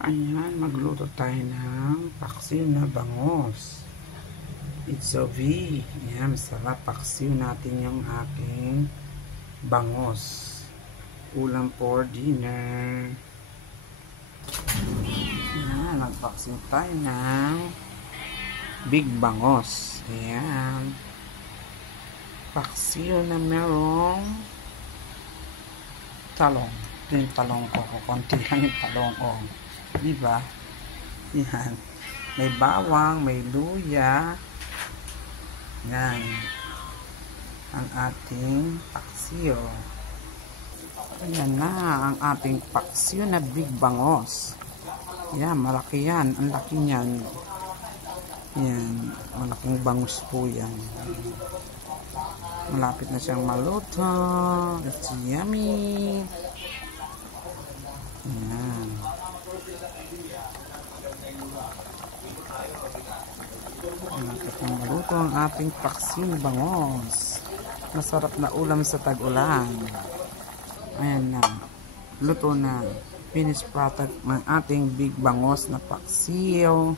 Ayan, magluto tayo ng paksiw na bangos. It's a V. Ayan, masarap. Paksiw natin yung aking bangos. Ulam for dinner. Ayan, nagpaksiw tayo ng big bangos. Ayan. Paksiw na merong talong. Ito yung talong ko. Konti lang yung talong ko. Diba? Yan. May bawang, may luya. Yan. Ang ating paksiw. Ayan na ang ating paksiw na big bangos. Yan, malaki yan. Ang laki niyan. Yan. Malaking bangus po yan. Malapit na siyang maluto. It's yummy. Yan. Malapit na maluto ang ating paksiw na bangos. Masarap na ulam sa tag-ulan. Ayan na. Luto na. Finished product ng ating big bangos na paksiw.